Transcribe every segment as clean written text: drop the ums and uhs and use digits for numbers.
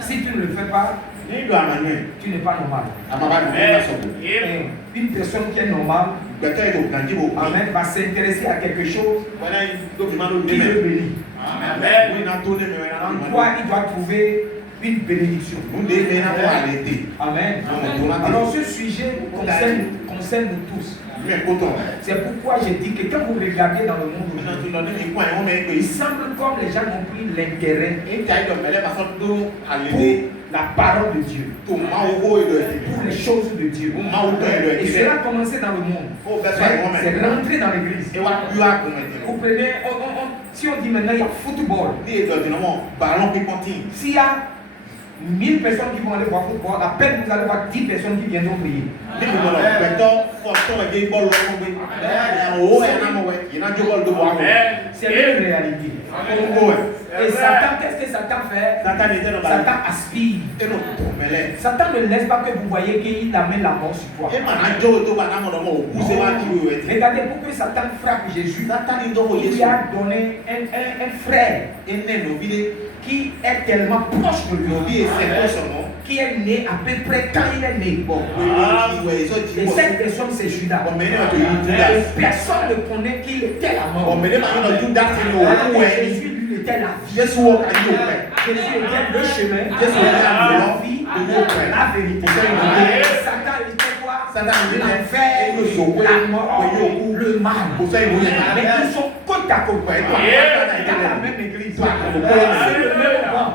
Si tu ne le fais pas, tu n'es pas normal. Une personne qui est normale, amen, va s'intéresser à quelque chose qui le bénit. En quoi il doit trouver une bénédiction. Amen. Alors ce sujet concerne nous tous. C'est pourquoi j'ai dit que quand vous regardez dans le monde aujourd'hui, il semble comme les gens ont pris l'intérêt pour la parole de Dieu, pour les choses de Dieu. Et cela a commencé dans le monde. C'est rentré dans l'église. Vous prenez, si on dit maintenant il y a football, s'il y a 1000 personnes qui vont aller voir football, à peine vous allez voir 10 personnes qui viendront prier. C'est une réalité. Et Satan, qu'est-ce que Satan fait? Satan aspire. Satan ne laisse pas que vous voyez qu'il amène la mort sur toi. Regardez, pour que Satan frappe Jésus, il lui a donné un frère qui est tellement proche de lui, qui est né à peu près quand il est né. Et cette personne, c'est Judas. Et personne ne connaît qu'il était la mort. Jésus lui était la vie. Jésus était le chemin, la vie, la vérité. Satan était quoi? L'enfer, la mort, le mal. Mais ils sont côte à côte. Dans la même église. C'est le même banc.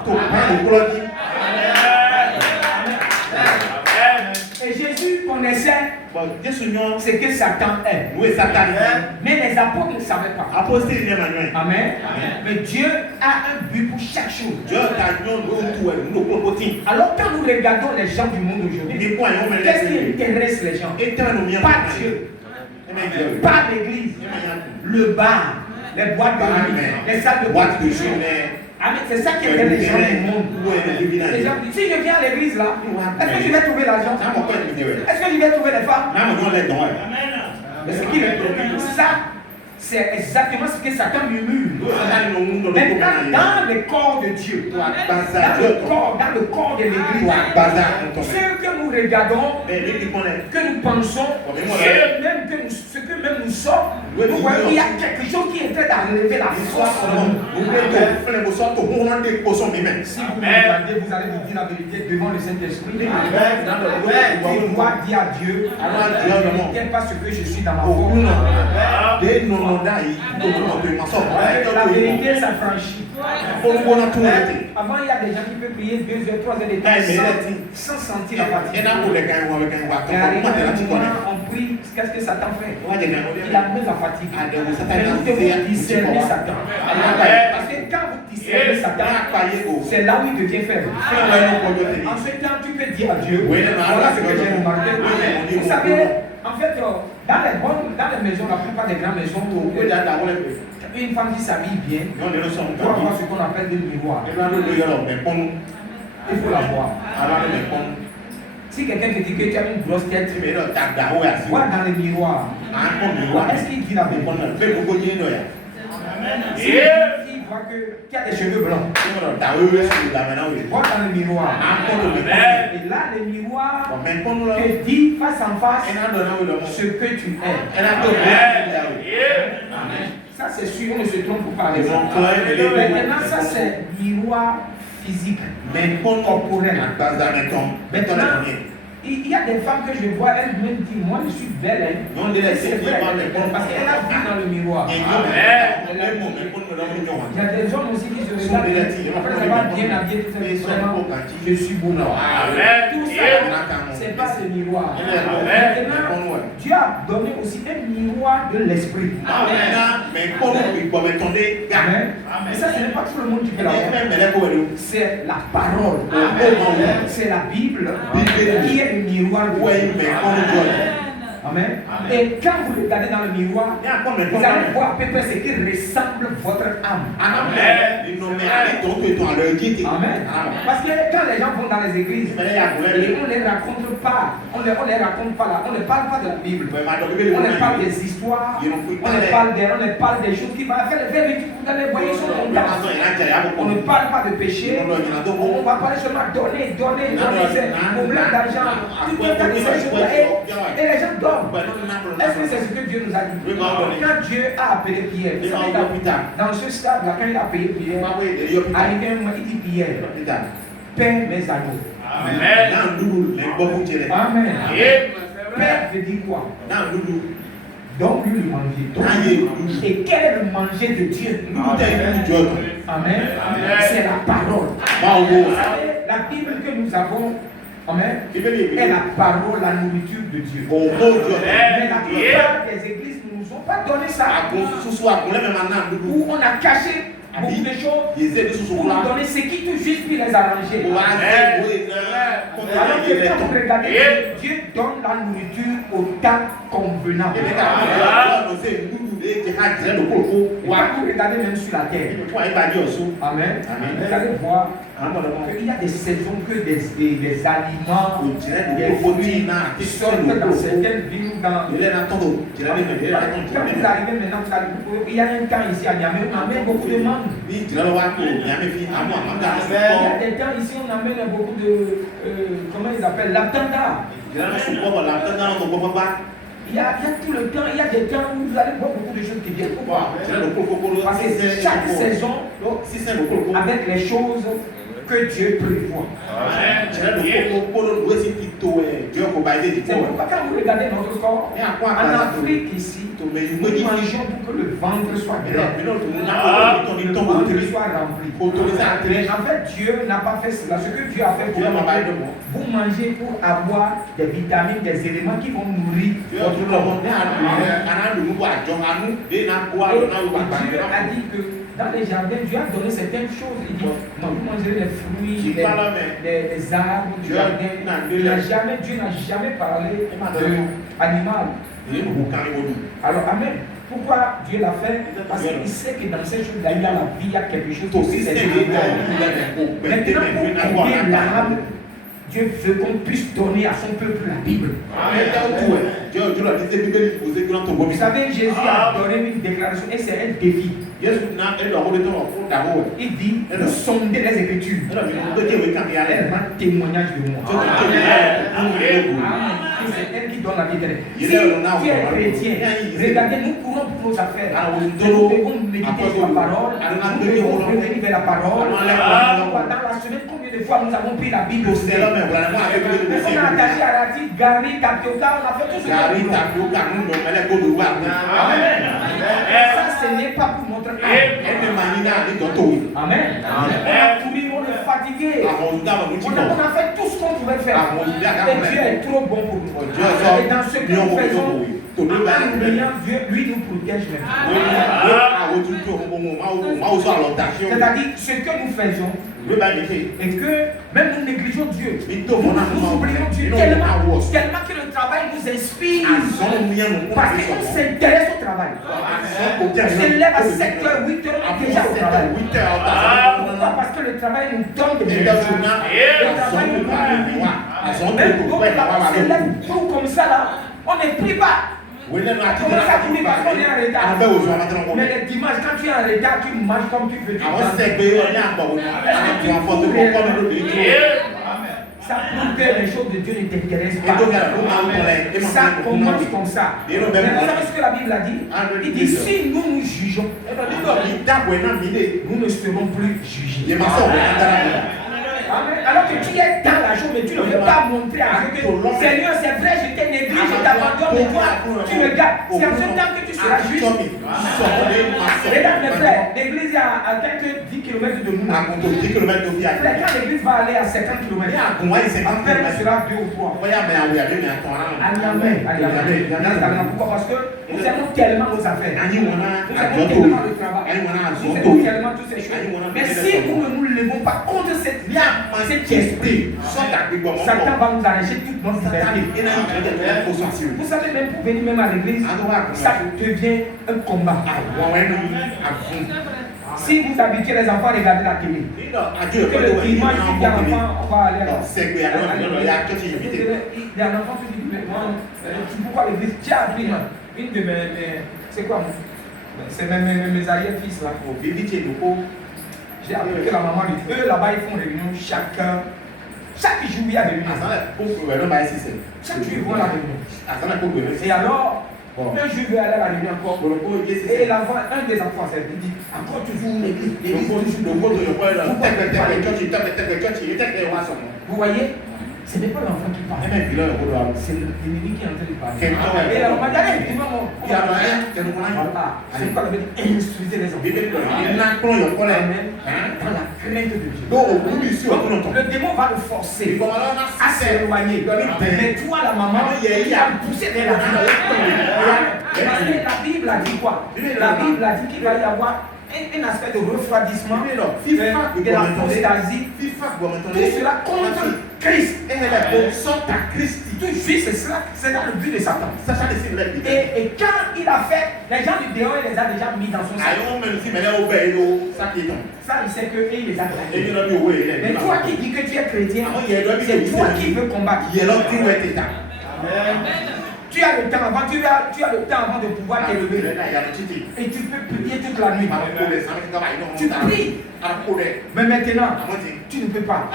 Et Jésus connaissait ce que Satan est. Mais les apôtres ne savaient pas. Amen. Mais Dieu a un but pour chaque chose. Alors quand nous regardons les gens du monde aujourd'hui, qu'est-ce qui intéresse les gens? Pas Dieu, pas l'église, le bar, les boîtes de nuit, les salles de prostitution. Amen. C'est ça qui est les gens du monde. Les gens disent, si je viens à l'église là, est-ce que je vais trouver l'argent? Est-ce que je vais trouver les femmes? Mais ce qui me préoccupe, ça, c'est exactement ce que Satan murmure. Maintenant, dans le corps de Dieu, dans le corps de l'église, ce que nous regardons, que nous pensons, ce que même nous sommes, nous voyons qu'il y a quelque chose qui est en train d'enlever la force en nous. Si vous me regardez, vous allez vous dire la vérité devant le Saint-Esprit. Tu dois dire à Dieu, ne t'aime pas ce que je suis dans ma forme. La vérité s'affranchit. Avant, il y a des gens qui peuvent prier 2 heures, 3 heures de temps sans sentir la fatigue. On prie, qu'est-ce que Satan fait? Il amène la fatigue. Mais vous devez discerner Satan. Parce que quand vous discernez Satan, c'est là où il devient faible. En ce temps, tu peux dire à Dieu, voilà ce que j'ai remarqué. Vous savez, en fait, dans les maisons, la plupart des grandes maisons, une femme qui s'habille bien, pour avoir ce qu'on appelle des miroirs. Il faut la voir. Si quelqu'un te dit que tu as une grosse tête, vois dans le miroir. Est-ce qu'il dit la vérité? S'il voit que tu as des cheveux blancs, vois dans le miroir. Et là, le miroir te dit face en face ce que tu es. Ça, c'est sûr, on ne se trompe pas. Maintenant, ça, c'est miroir physique, corporel. Maintenant, il y a des femmes que je vois, elles me disent, moi je suis belle. C'est vrai, parce qu'elle a vu dans le miroir. Il y a des hommes aussi qui se regardent, après avoir bien habillé, tout simplement, je suis beau. Tout ça, c'est pas ce miroir. Maintenant, Dieu a donné aussi un miroir de l'esprit. Mais ça, ce n'est pas tout le monde qui peut l'avoir. C'est la parole. C'est la Bible qui est le miroir de Dieu. Amen. Et quand vous regardez dans le miroir, vous allez voir à peu près ce qui ressemble votre âme. Amen. Parce que quand les gens vont dans les églises, on ne les raconte pas. On ne parle pas de la Bible. On ne parle des histoires. On ne parle des choses qui vont faire les vérités. dans les voyages sont contents. On ne parle pas de péché. On va parler seulement donner c'est problème d'argent. Tu peux faire ces choses-là et les gens dorment. Est-ce que c'est ce que Dieu nous a dit? Quand Dieu a appelé Pierre, dans ce stade-là, quand il a appelé Pierre, arrivé un moment, il dit Pierre, paie mes agneaux. Amen. Amen. Père veut dire quoi? Donne-lui le manger. Et quel est le manger de Dieu? Amen. C'est la parole. La Bible que nous avons, amen, est la parole, la nourriture de Dieu. Mais la plupart des églises ne nous ont pas donné ça. Où on a caché beaucoup de choses pour nous donner ce qui tout juste puis les arranger. Alors que quand vous regardez, Dieu donne la nourriture au temps convenable. Et quand vous regardez même sur la terre, amen, vous allez voir qu'il y a des saisons que des aliments, des fruits qui sortent dans certaines villes. Quand vous arrivez maintenant, il y a un temps ici à Niamey, on amène beaucoup de mangue. Il y a des temps ici, on amène beaucoup de, comment ils appellent, l'abtanda. Il y a tout le temps, il y a des temps où vous allez voir beaucoup de choses qui viennent. Pourquoi? Parce que chaque saison, avec les choses que Dieu prévoit. C'est pourquoi quand vous regardez notre corps, en Afrique ici, nous mangeons pour que le ventre soit grand, le ventre soit rempli. En fait, Dieu n'a pas fait cela. Ce que Dieu a fait pour vous mangez pour avoir des vitamines, des éléments qui vont nourrir votre corps. Dieu a dit que dans les jardins, Dieu a donné certaines choses. Il dit, non, vous mangerez les fruits, les arbres du jardin. Dieu n'a jamais parlé d'animal. Alors, amen. Pourquoi Dieu l'a fait? Parce qu'il sait que dans ces choses-là, il y a la vie, il y a quelque chose aussi. Maintenant, pour aider l'âme, Dieu veut qu'on puisse donner à son peuple la Bible. Vous savez, Jésus a donné une déclaration et c'est un défi. Il dit, sondez les Écritures. Elle rend témoignage de moi. C'est elle qui donne la vie éternelle. Si tu es chrétien, regardez, nous courons pour nos affaires. Nous devons méditer sur la parole. Nous devons revenir vers la parole. Dans la semaine, combien de fois nous avons pris la Bible au ciel? On a attaché à la petite Gary, Tapioca, on a fait tout ce que nous voulons. Ça, ce n'est pas pour notre âme. Amen. On est fatigué. On a fait tout ce qu'on pouvait faire. Et Dieu est trop bon pour nous. Et dans ce que nous faisons, Dieu, lui nous protège même. C'est-à-dire, ce que nous faisons, et que même nous négligeons Dieu, nous oublions Dieu tellement que le travail nous inspire. Parce qu'on s'intéresse au travail. On se lève à 7h, 8h, on est déjà au travail. Pourquoi? Parce que le travail nous donne de l'énergie. Le travail nous donne de vie. Même donc là, on se lève tout comme ça là, on n'est pris pas. On commence à courir parce qu'on est en retard. Mais le dimanche, quand tu es en retard, tu manges comme tu veux. Ça prouve que les choses de Dieu ne t'intéressent pas. Ça commence comme ça. Mais vous savez ce que la Bible a dit? Il dit, si nous nous jugeons, nous ne serons plus jugés. Alors que tu es dans la journée, tu ne veux pas montrer à Dieu que Seigneur, c'est vrai, je t'ai négligé, je t'abandonne, mais toi, tu me gardes. C'est en ce temps que tu seras juste. Regarde mes frères, l'église est à quelques 10 km de nous. Frère, quand l'église va aller à 50 km, après elle sera 2 ou 3. Pourquoi? Parce que nous aimons tellement nos affaires. Nous aimons tellement le travail. Nous aimons tellement toutes ces choses. Mais si nous ne nous levons pas contre cette esprit, Satan va nous arracher toute notre liberté. Vous savez, même pour venir même à l'église, ça devient un combat. Si vous habituez les enfants à regarder la télé, que le dimanche, il y a un enfant, on va aller à il y a un enfant qui dit, pourquoi l'église? Tiens, une de mes. C'est quoi? C'est mes arrière-fils là. J'ai appris que la maman, eux là-bas, ils font réunion chaque jour, il y a réunion. Chaque jour, ils vont à la réunion. Et alors, un jour, il veut aller à la réunion encore. Et l'enfant, un des enfants, c'est lui dit, encore toujours l'église. Vous voyez? Ce n'est pas l'enfant qui parle. C'est l'ennemi qui est en train de parler. Et la maman dit, allez, c'est quoi le but? Instruisez les enfants. Dans la crainte de Dieu. Le démon va le forcer à s'éloigner. Mais toi, la maman, il va le pousser vers la Bible. La Bible a dit quoi? La Bible a dit qu'il va y avoir un aspect de refroidissement, de l'apostasie, tout cela contre Christ. Tout juste, c'est dans le but de Satan. Et quand il a fait, les gens du dehors, il les a déjà mis dans son sac. Ça, il sait qu'il les a gardés. Mais toi qui dis que tu es chrétien, c'est toi qui veux combattre. Tu as le temps avant, tu as le temps avant de pouvoir t'élever. Et tu peux prier toute la nuit. Tu pries. Mais maintenant, tu ne peux pas.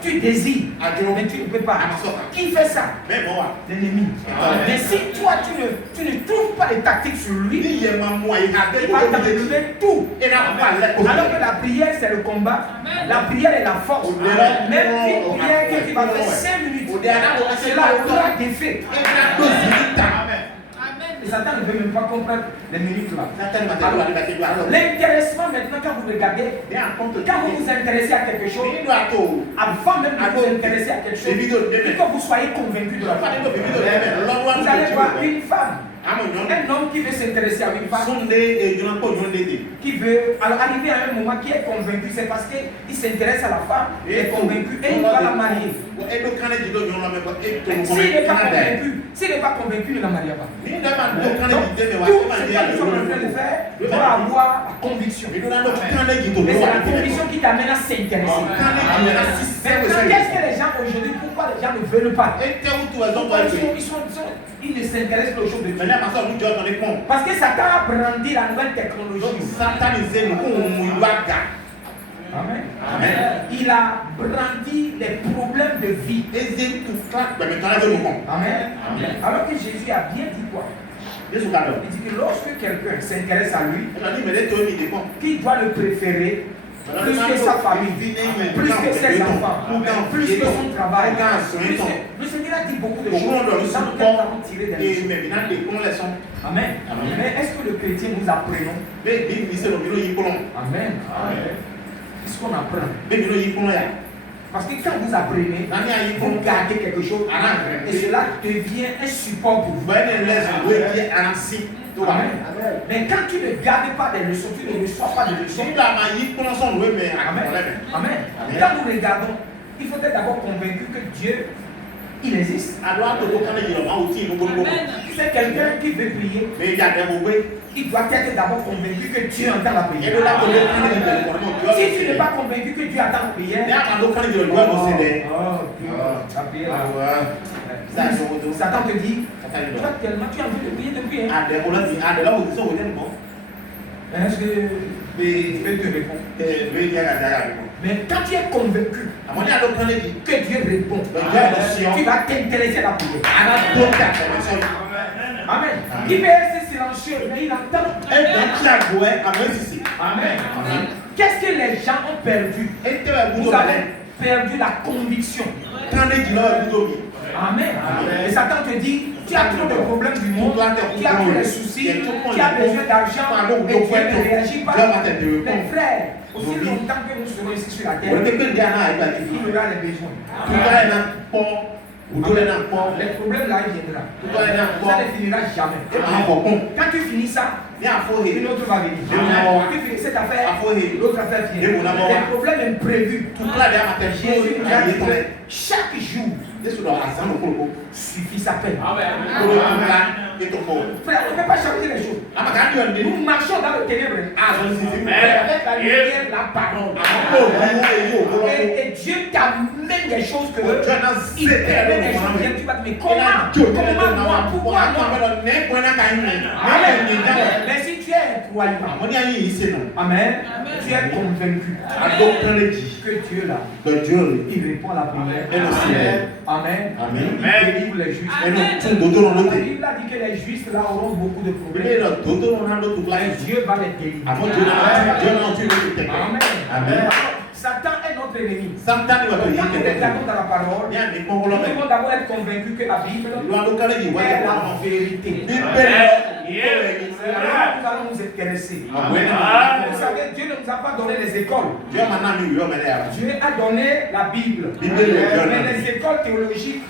Tu désires, mais tu ne peux pas. Qui fait ça? L'ennemi. Mais si toi, tu ne trouves pas les tactiques sur lui, il va t'enlever tout. Alors que la prière, c'est le combat. La prière est la force. Même une prière que tu vas faire 5 minutes, c'est là où tu as des faits. Et Satan ne veut même pas comprendre les minutes là. L'intéressement maintenant, quand vous regardez, quand vous vous intéressez à quelque chose, avant même de vous intéresser à quelque chose, il faut que vous soyez convaincu de la chose. Vous allez voir une femme. Un homme qui veut s'intéresser à une femme, qui veut, alors arriver à un moment qui est convaincu, c'est parce qu'il s'intéresse à la femme, il est convaincu et il va la marier. S'il n'est pas convaincu, il ne la mariera pas. Donc, tout ce que nous sommes en train de faire, il faut avoir la conviction. Et c'est la conviction qui t'amène à s'intéresser. Maintenant, qu'est-ce que les gens aujourd'hui, pourquoi les gens ne veulent pas? Ils ne s'intéressent pas aux choses de Dieu. Parce que Satan a brandi la nouvelle technologie. Amen. Amen. Il a brandi les problèmes de vie. Amen. Amen. Alors que Jésus a bien dit quoi? Il dit que lorsque quelqu'un s'intéresse à lui, qu'il doit le préférer plus que sa famille, plus que ses enfants, plus que son travail. Le Seigneur a dit beaucoup de choses dans lesquelles nous avons tiré des leçons. Amen. Mais est-ce que le chrétien nous apprenons? Amen. Qu'est-ce qu'on apprend? Parce que quand vous apprenez, vous gardez quelque chose et cela devient un support pour vous. Amen. Mais quand tu ne gardes pas des leçons, tu ne reçois pas de leçons. Amen. Amen. Quand nous regardons, il faut être d'abord convaincu que Dieu, il existe. C'est quelqu'un qui veut prier. Il doit être d'abord convaincu que Dieu entend la prière. Si tu n'es pas convaincu que Dieu entend la prière, Satan te dit, toi tellement tu as envie de prier depuis. Est-ce que je vais te répondre? Mais quand tu es convaincu que Dieu répond, tu vas t'intéresser à la prière. Amen. Il peut être silencieux, mais il entend. Amen. Qu'est-ce que les gens ont perdu? Vous avez perdu la conviction. Amen. Et Satan te dit, tu as trop de problèmes du monde, tu as trop de soucis, tu as besoin d'argent et tu ne réagis pas. Mes frères, aussi longtemps que nous serons ici sur la terre, il y aura les besoins. Les problèmes là, il viendra. Ça ne finira jamais. Quand tu finis ça, une autre va venir. Tu finis cette affaire, l'autre affaire vient. Les problèmes imprévus. Jésus nous a dit que chaque jour suffit sa peine. Frère, on ne peut pas changer les choses. Nous marchons dans le ténèbre. Avec la lumière, la parole. Et Dieu t'amène des choses que il permet des gens viennent, tu vas dire, mais comment moi, pourquoi moi? Mais si tu es croyant, amen, tu es convaincu que Dieu là, il répond à la prière. Amen. Il délivre les justes. La Bible a dit que les justes là auront beaucoup de problèmes. Dieu va les délivrer. Amen. Satan est notre ennemi. Quand nous regardons dans la parole, nous devons d'abord être convaincus que la Bible est la vérité. Nous allons nous intéresser. Vous savez, Dieu ne nous a pas donné les écoles. Dieu a donné la Bible. Mais les écoles théologiques,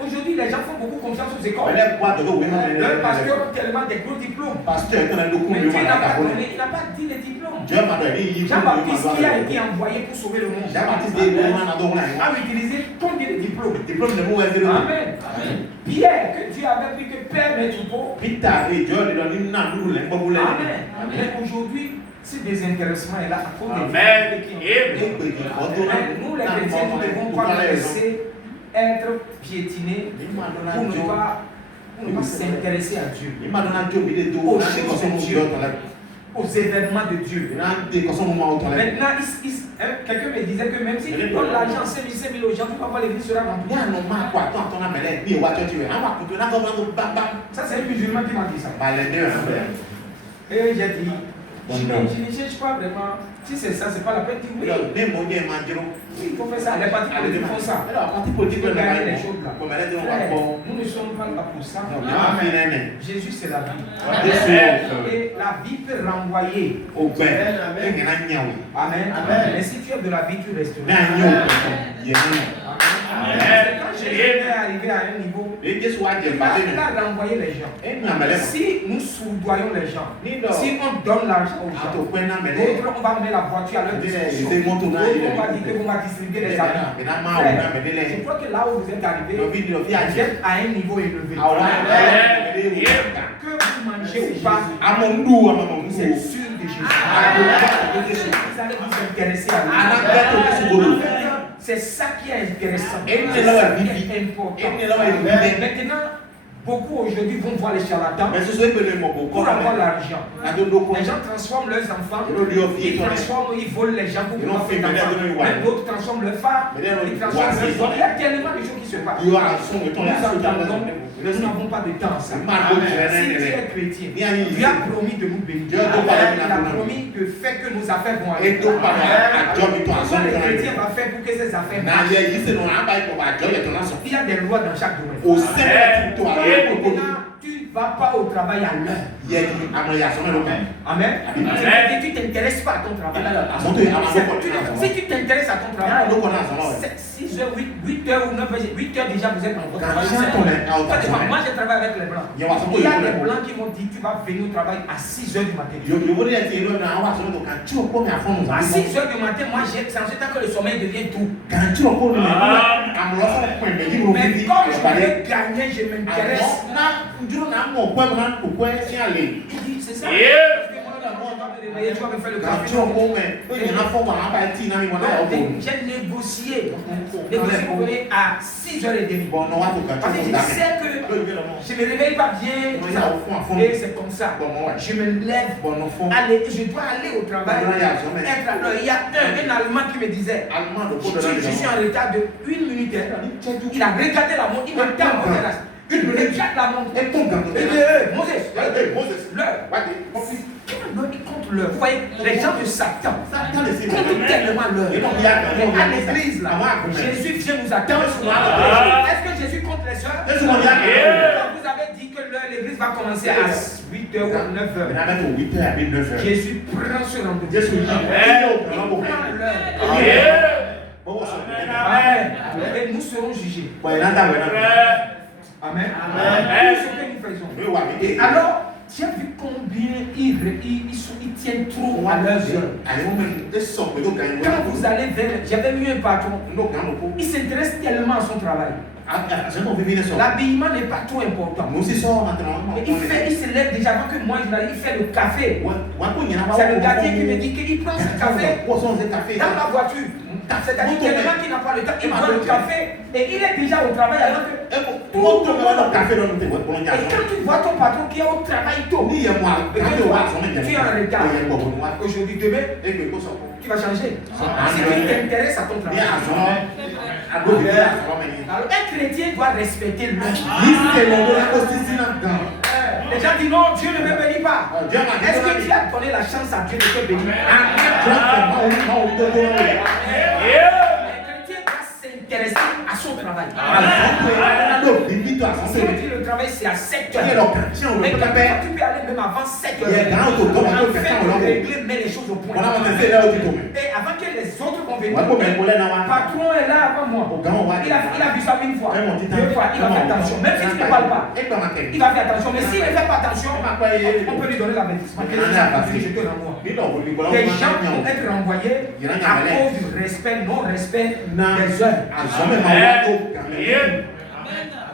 aujourd'hui les gens font beaucoup confiance aux écoles. Le pasteur a tellement des gros diplômes. Mais Dieu n'a pas donné, il n'a pas dit les diplômes. Jean-Baptiste qui a été envoyé pour sauver le monde a utilisé combien de diplômes? Amen. Pierre, que Dieu avait pris que Père mes troupeaux. Amen. Mais aujourd'hui, ce désintéressement est là à cause des difficultés. Nous, les chrétiens, nous devons pas nous laisser être piétinés pour ne pas s'intéresser à Dieu, aux choses de Dieu, aux événements de Dieu. Maintenant, quelqu'un me disait que même si tu donnes l'argent 5 000 aux gens, tu vas voir l'église sera remplie. Ça, c'est un musulman qui m'a dit ça. Et j'ai dit, je ne cherche pas vraiment. Si c'est ça, c'est pas la peine de dire oui. Oui, il faut faire ça. Les partis politiques font ça. Ils veulent gagner les choses là. Nous ne sommes pas là pour ça. Amen. Jésus, c'est la vie. Et la vie peut renvoyer au Père. Amen. Mais si tu as de la vie, tu resteras. Quand Jésus est arrivé à un niveau, il a renvoyé les gens. Si nous soudoyons les gens, si on donne l'argent aux gens, d'autres on va mettre la voiture à leur disposition. D'autres on va dire que on va distribuer les habits. Je crois que là où vous êtes arrivé, vous êtes à un niveau élevé. Que vous mangez ou pas, vous êtes sûr de Jésus. Vous allez vous intéresser à lui. C'est ça qui est intéressant. C'est ça qui est important. Maintenant, beaucoup aujourd'hui vont voir les charlatans pour avoir l'argent. Les gens transforment leurs enfants, ils volent les gens pour pouvoir faire d'argent. Même d'autres transforment leurs femmes, ils transforment leurs hommes. Il y a tellement de choses qui se passent. Nous n'avons pas de temps à ça. Si tu es chrétien, Dieu a promis de nous bénir. Il a promis de faire que nos affaires vont aller. Comment le chrétien va faire pour que ses affaires marchent? Il y a des lois dans chaque domaine. Tu ne vas pas au travail à l'heure. Amen. Tu ne t'intéresses pas à ton travail. Si tu t'intéresses à ton travail, 6h, 8h ou 9h, 8h déjà vous êtes dans votre travail. Moi je travaille avec les blancs. Il y a des blancs qui m'ont dit tu vas venir au travail à 6h du matin. À 6h du matin, moi c'est en ce temps que le sommeil devient tout. Mais comme je veux gagner, je m'intéresse. C'est ça. Tu vas me faire le café. J'ai négocié pour venir à 6h30. Parce que je sais que je ne me réveille pas bien. Et c'est comme ça. Je me lève. Allez, je dois aller au travail. Il y a un Allemand qui me disait je suis en retard de 1 minute. Il a regardé la montre. Il m'a dit il regarde la montre. Moses, l'heure. Il compte l'heure. Vous voyez, les gens de Satan comptent tellement l'heure. Mais à l'église, là, Jésus vient nous attendre. Est-ce que Jésus compte les heures? Vous avez dit que l'église va commencer à 8h ou 9h. Jésus prend ce rendez-vous. Il prend l'heure. Et nous serons jugés. Amen. Tout ce que nous faisons. Alors, tu as vu combien ils tiennent trop à leurs heures. Quand vous allez vers... J'avais eu un patron. Il s'intéresse tellement à son travail. L'habillement n'est pas trop important. Il se lève déjà avant que moi je n'arrive, il fait le café. C'est le gardien qui me dit qu'il prend ce café dans la voiture. C'est-à-dire quelqu'un qui n'a pas le temps, il prend le café et il est déjà au travail alors que tout le monde. Et quand tu vois ton patron qui est au travail tôt, tu es en retard. Aujourd'hui, demain, tu vas changer. Si tu t'intéresses à ton travail. Alors, un chrétien doit respecter l'homme. Les gens disent non, Dieu ne me bénit pas. Est-ce que tu as donné la chance à Dieu de te bénir? S'intéresser à son travail. Si on dit le travail c'est à 7 heures, mais quand tu peux aller même avant 7 heures, afin de régler mais les choses au point. Et avant que les autres vont venir, le patron est là avant moi. Il a vu ça 1000 fois, 2 fois, il va faire attention. Même si tu ne parles pas, il va faire attention. Mais s'il ne fait pas attention, on peut lui donner l'avertissement. Je te renvoie. Les gens vont être renvoyés à cause du respect, non-respect des œuvres.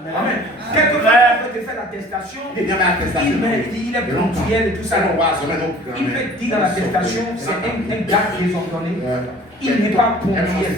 Amen. Quelquefois, on peut te faire l'attestation. Il est ponctuel et tout ça. Il peut dire dans l'attestation, c'est un gars désordonné. Il n'est pas ponctuel.